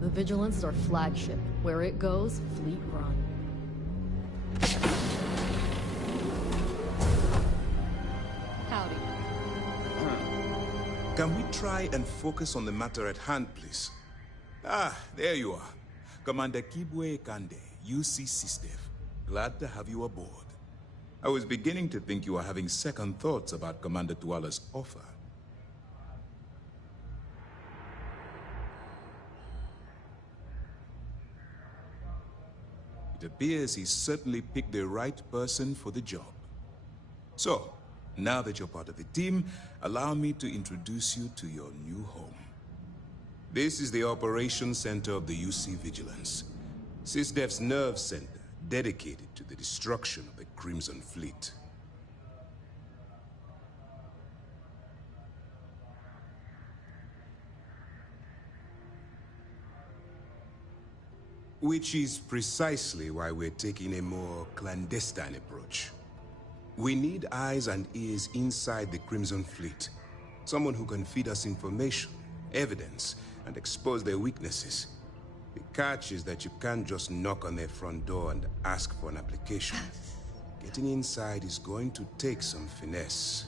The Vigilance is our flagship. Where it goes, Fleet Run. Howdy. Can we try and focus on the matter at hand, please? Ah, there you are. Commander Kibwe Kande, UC SysDev. Glad to have you aboard. I was beginning to think you were having second thoughts about Commander Tuala's offer. It appears he's certainly picked the right person for the job. So, now that you're part of the team, allow me to introduce you to your new home. This is the Operations Center of the UC Vigilance, SysDev's nerve center dedicated to the destruction of the Crimson Fleet. Which is precisely why we're taking a more clandestine approach. We need eyes and ears inside the Crimson Fleet. Someone who can feed us information, evidence, and expose their weaknesses. The catch is that you can't just knock on their front door and ask for an application. Getting inside is going to take some finesse.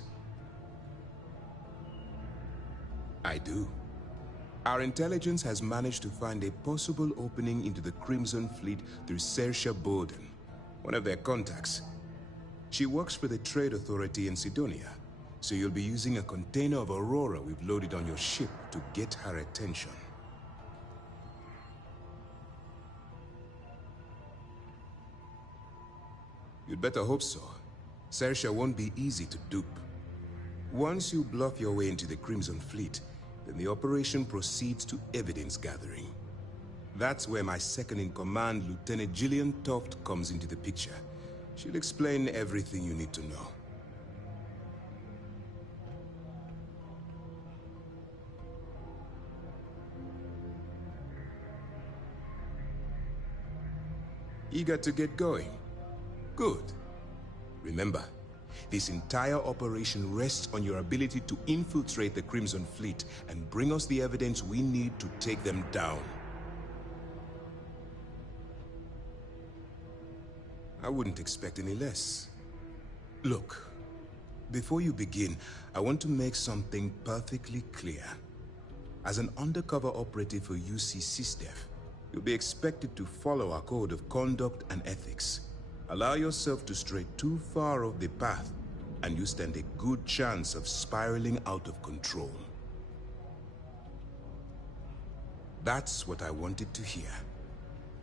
I do. Our intelligence has managed to find a possible opening into the Crimson Fleet through Saoirse Bowden, one of their contacts. She works for the Trade Authority in Sidonia, so you'll be using a container of Aurora we've loaded on your ship to get her attention. You'd better hope so. Saoirse won't be easy to dupe. Once you bluff your way into the Crimson Fleet, then the operation proceeds to evidence gathering. That's where my second-in-command, Lieutenant Gillian Toft, comes into the picture. She'll explain everything you need to know. Eager to get going? Good. Remember, this entire operation rests on your ability to infiltrate the Crimson Fleet and bring us the evidence we need to take them down. I wouldn't expect any less. Look, before you begin, I want to make something perfectly clear. As an undercover operative for UC SysDev, you'll be expected to follow our code of conduct and ethics. Allow yourself to stray too far off the path, and you stand a good chance of spiraling out of control. That's what I wanted to hear.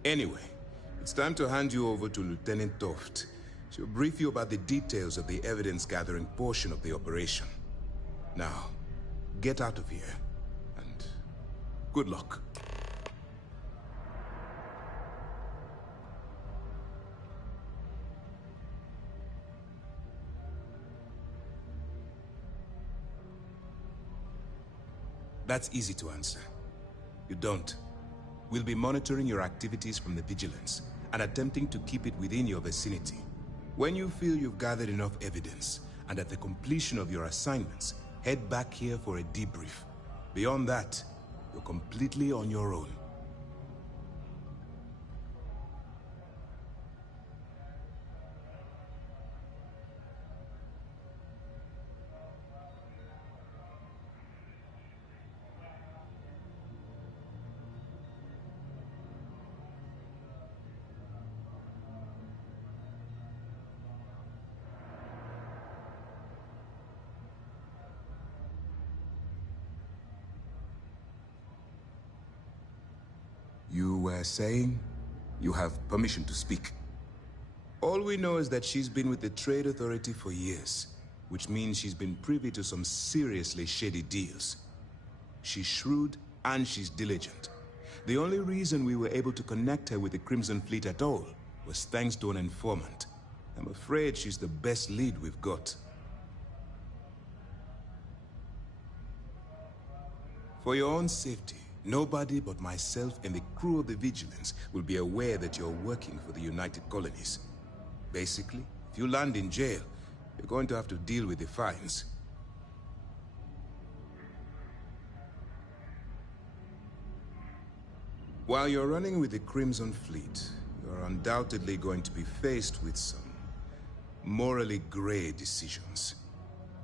Anyway, it's time to hand you over to Lieutenant Toft. She'll brief you about the details of the evidence-gathering portion of the operation. Now, get out of here, and good luck. That's easy to answer. You don't. We'll be monitoring your activities from the Vigilance and attempting to keep it within your vicinity. When you feel you've gathered enough evidence, and at the completion of your assignments, head back here for a debrief. Beyond that, you're completely on your own. You were saying? You have permission to speak. All we know is that she's been with the Trade Authority for years, which means she's been privy to some seriously shady deals. She's shrewd and she's diligent. The only reason we were able to connect her with the Crimson Fleet at all was thanks to an informant. I'm afraid she's the best lead we've got. For your own safety, nobody but myself and the crew of the Vigilance will be aware that you're working for the United Colonies. Basically, if you land in jail, you're going to have to deal with the fines. While you're running with the Crimson Fleet, you're undoubtedly going to be faced with some morally gray decisions.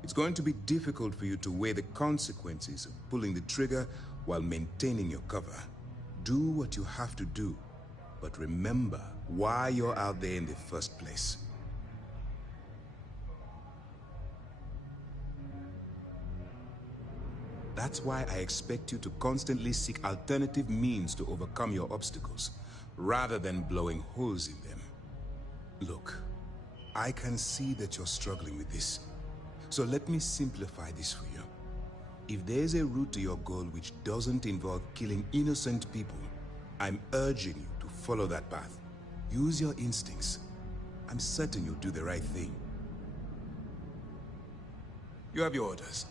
It's going to be difficult for you to weigh the consequences of pulling the trigger while maintaining your cover. Do what you have to do, but remember why you're out there in the first place. That's why I expect you to constantly seek alternative means to overcome your obstacles, rather than blowing holes in them. Look, I can see that you're struggling with this. So let me simplify this for you. If there's a route to your goal which doesn't involve killing innocent people, I'm urging you to follow that path. Use your instincts. I'm certain you'll do the right thing. You have your orders.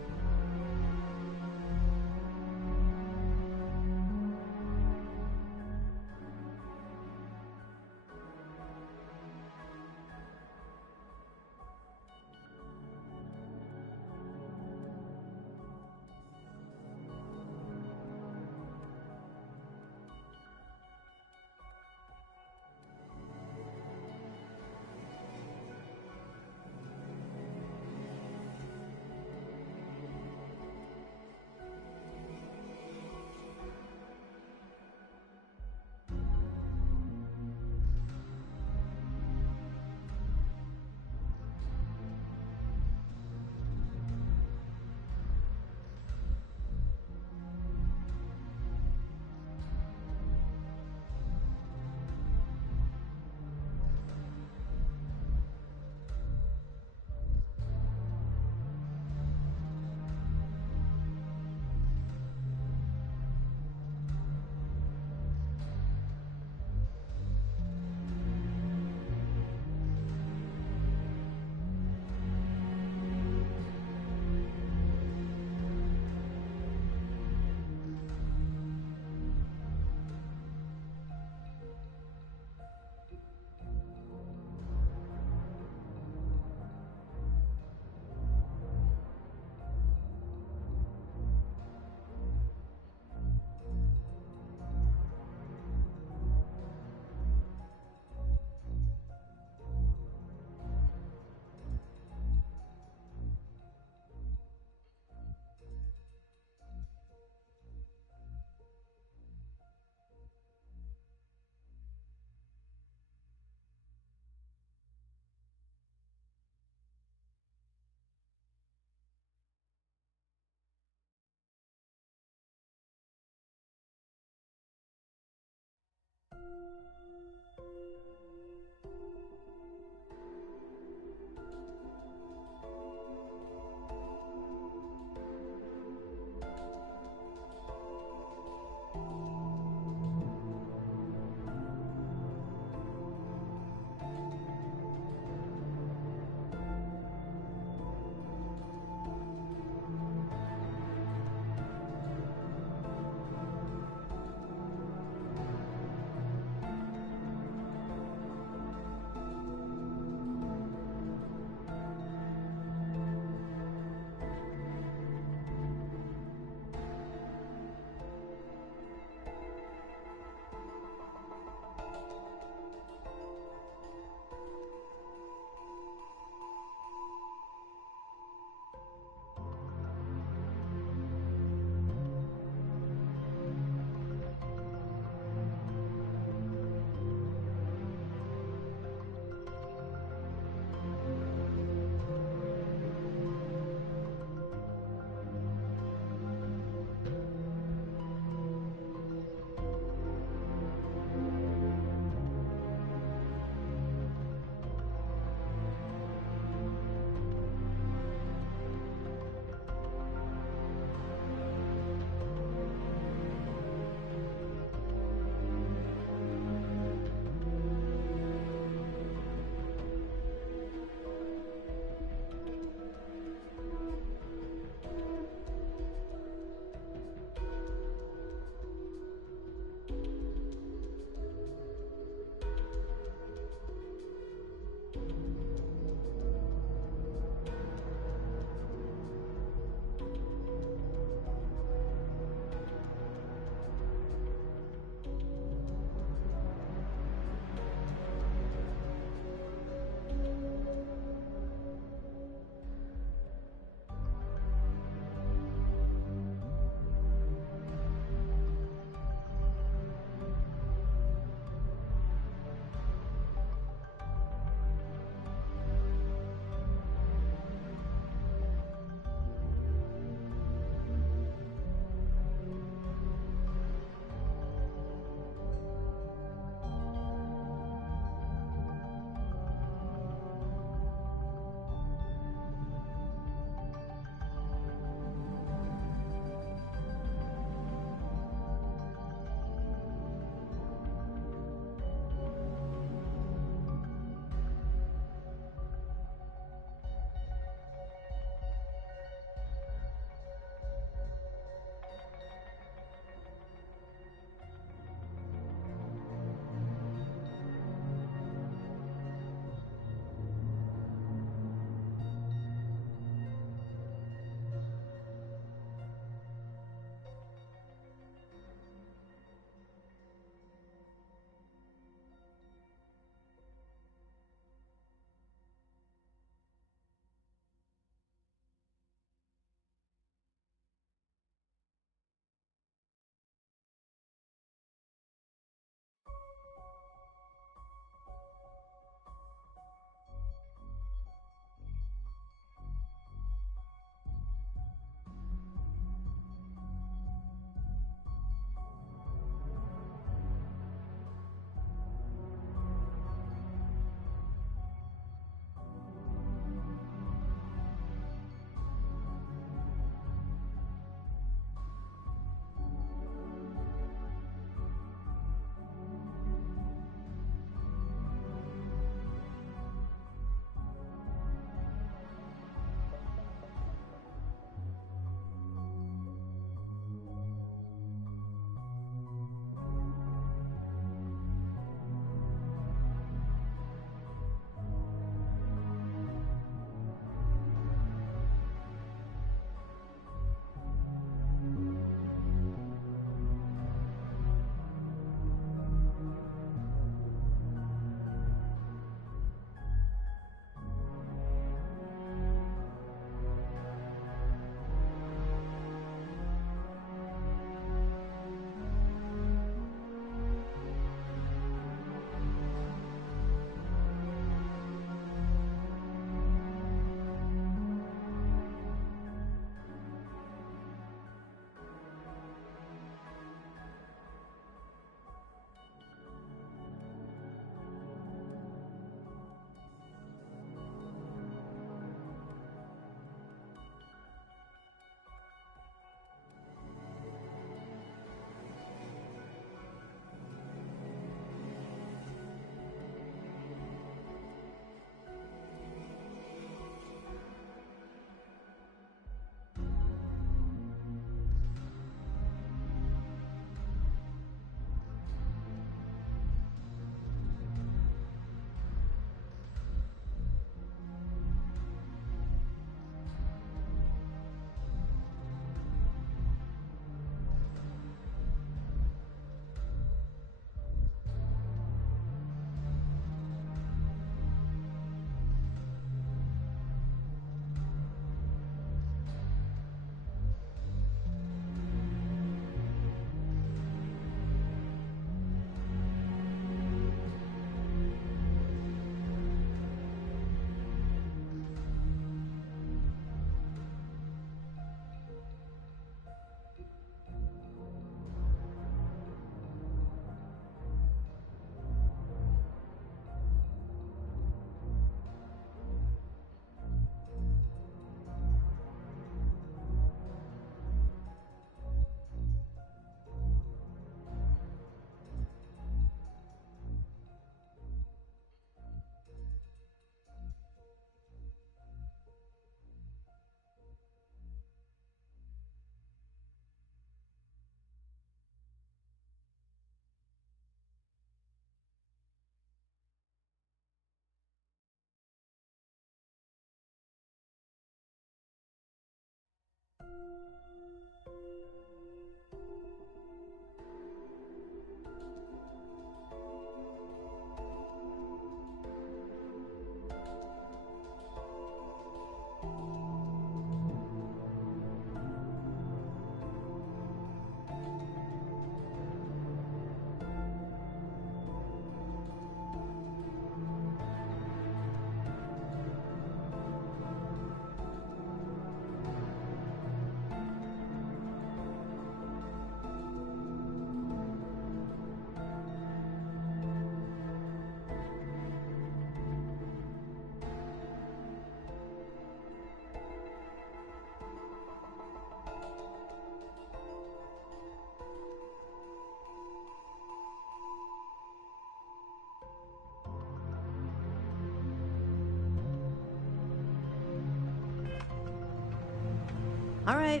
All right,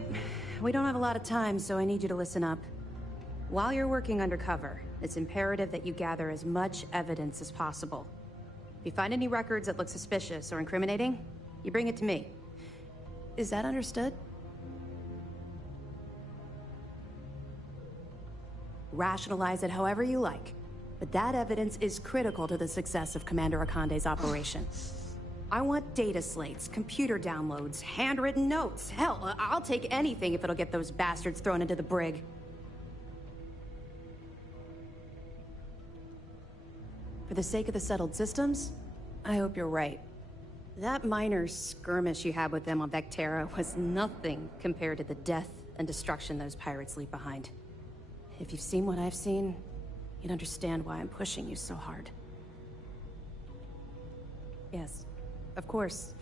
we don't have a lot of time, so I need you to listen up. While you're working undercover, it's imperative that you gather as much evidence as possible. If you find any records that look suspicious or incriminating, you bring it to me. Is that understood? Rationalize it however you like, but that evidence is critical to the success of Commander Akande's operation. I want data slates, computer downloads, handwritten notes. Hell, I'll take anything if it'll get those bastards thrown into the brig. For the sake of the settled systems, I hope you're right. That minor skirmish you had with them on Vectera was nothing compared to the death and destruction those pirates leave behind. If you've seen what I've seen, you'd understand why I'm pushing you so hard. Yes. Of course.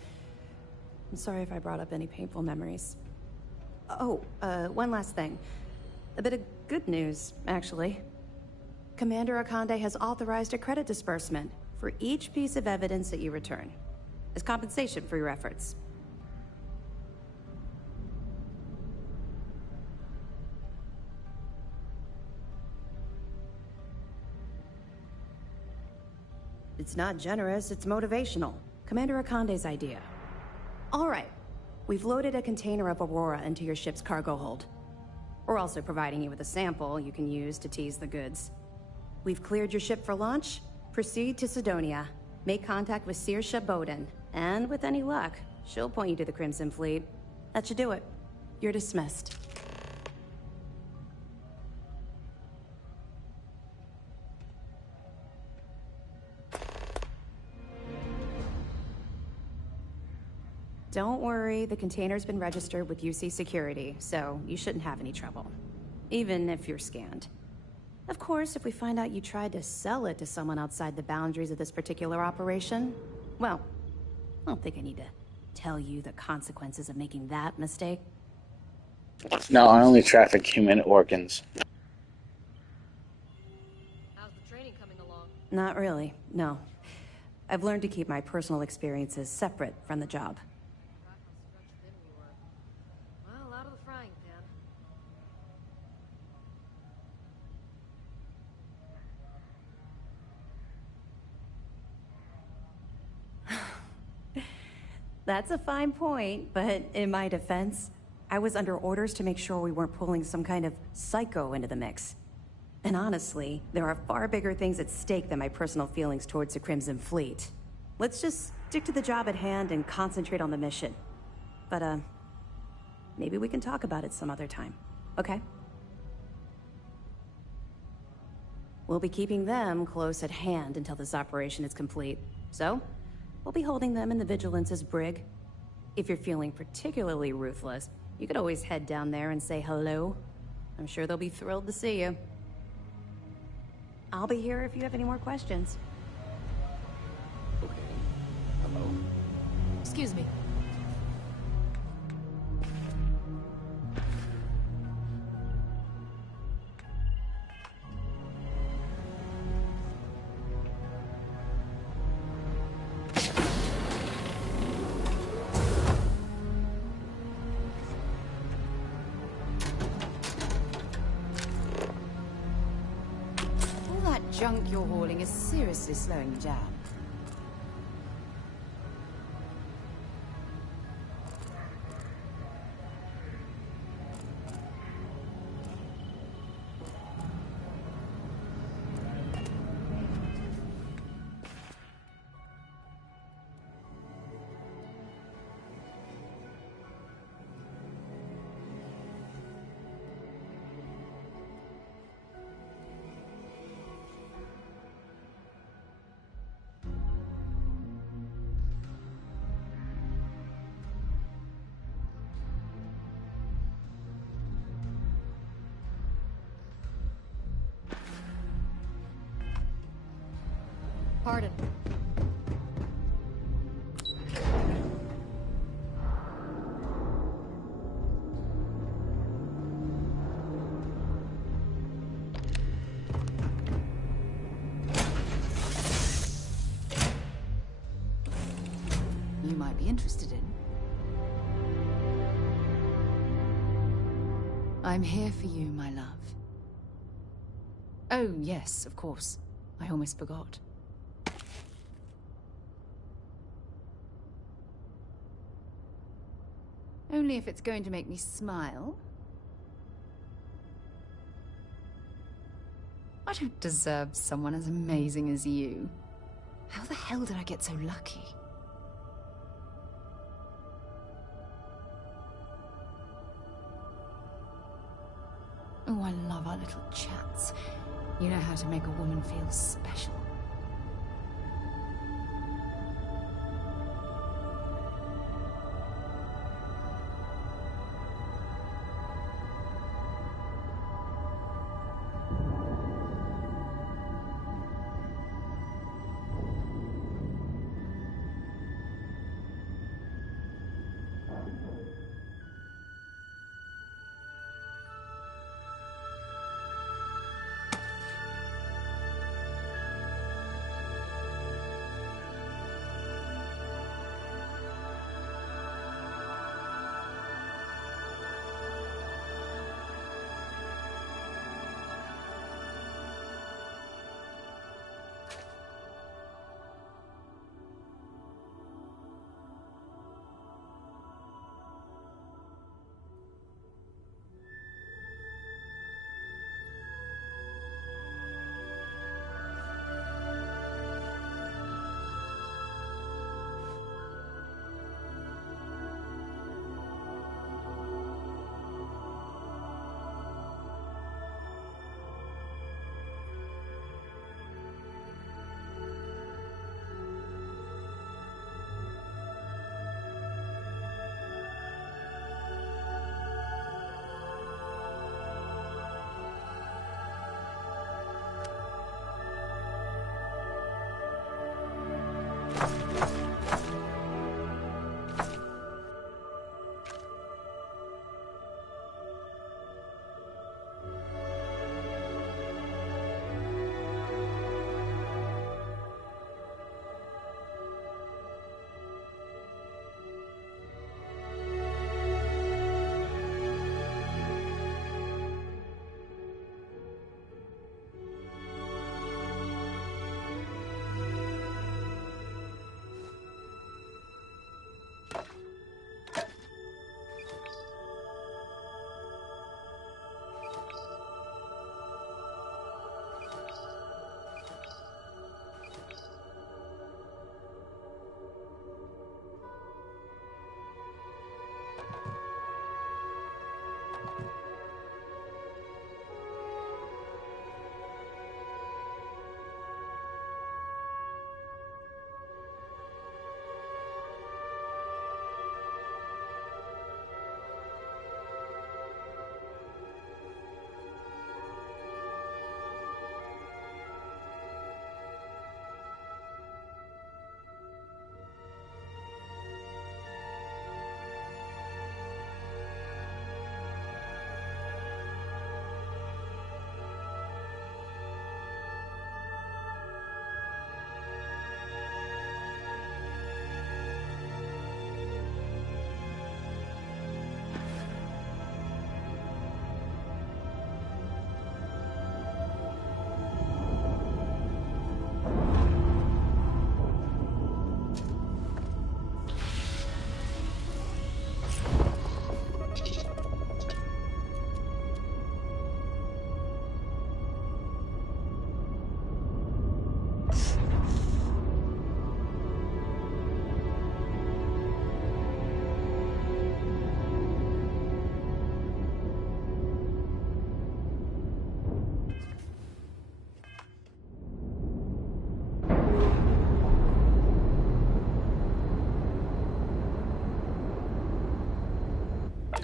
I'm sorry if I brought up any painful memories. Oh, one last thing. A bit of good news, actually. Commander Akande has authorized a credit disbursement for each piece of evidence that you return, as compensation for your efforts. It's not generous, it's motivational. Commander Akande's idea. All right. We've loaded a container of Aurora into your ship's cargo hold. We're also providing you with a sample you can use to tease the goods. We've cleared your ship for launch. Proceed to Sidonia. Make contact with Saoirse Bowden. And with any luck, she'll point you to the Crimson Fleet. That should do it. You're dismissed. Don't worry, the container's been registered with UC Security, so you shouldn't have any trouble. Even if you're scanned. Of course, if we find out you tried to sell it to someone outside the boundaries of this particular operation, well, I don't think I need to tell you the consequences of making that mistake. No, I only traffic human organs. How's the training coming along? Not really, no. I've learned to keep my personal experiences separate from the job. Well, out of the frying pan. That's a fine point, but in my defense, I was under orders to make sure we weren't pulling some kind of psycho into the mix. And honestly, there are far bigger things at stake than my personal feelings towards the Crimson Fleet. Let's just stick to the job at hand and concentrate on the mission. But, maybe we can talk about it some other time, okay? We'll be keeping them close at hand until this operation is complete. So, we'll be holding them in the Vigilance's brig. If you're feeling particularly ruthless, you could always head down there and say hello. I'm sure they'll be thrilled to see you. I'll be here if you have any more questions. Okay. Hello. Excuse me. Junk you're hauling is seriously slowing you down. Pardon. You might be interested in. I'm here for you, my love. Oh, yes, of course. I almost forgot. Only if it's going to make me smile. I don't deserve someone as amazing as you. How the hell did I get so lucky? Oh, I love our little chats. You know how to make a woman feel special.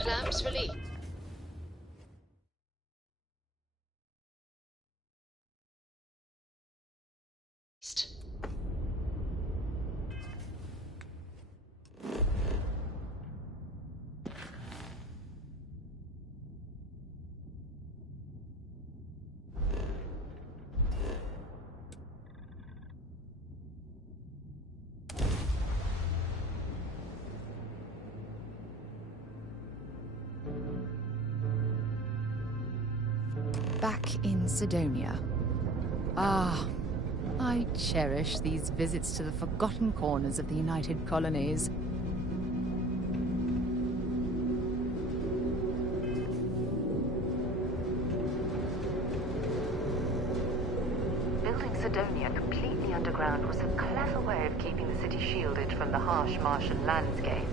Clamps released. back in Sidonia. Ah, I cherish these visits to the forgotten corners of the United Colonies. Building Sidonia completely underground was a clever way of keeping the city shielded from the harsh Martian landscape.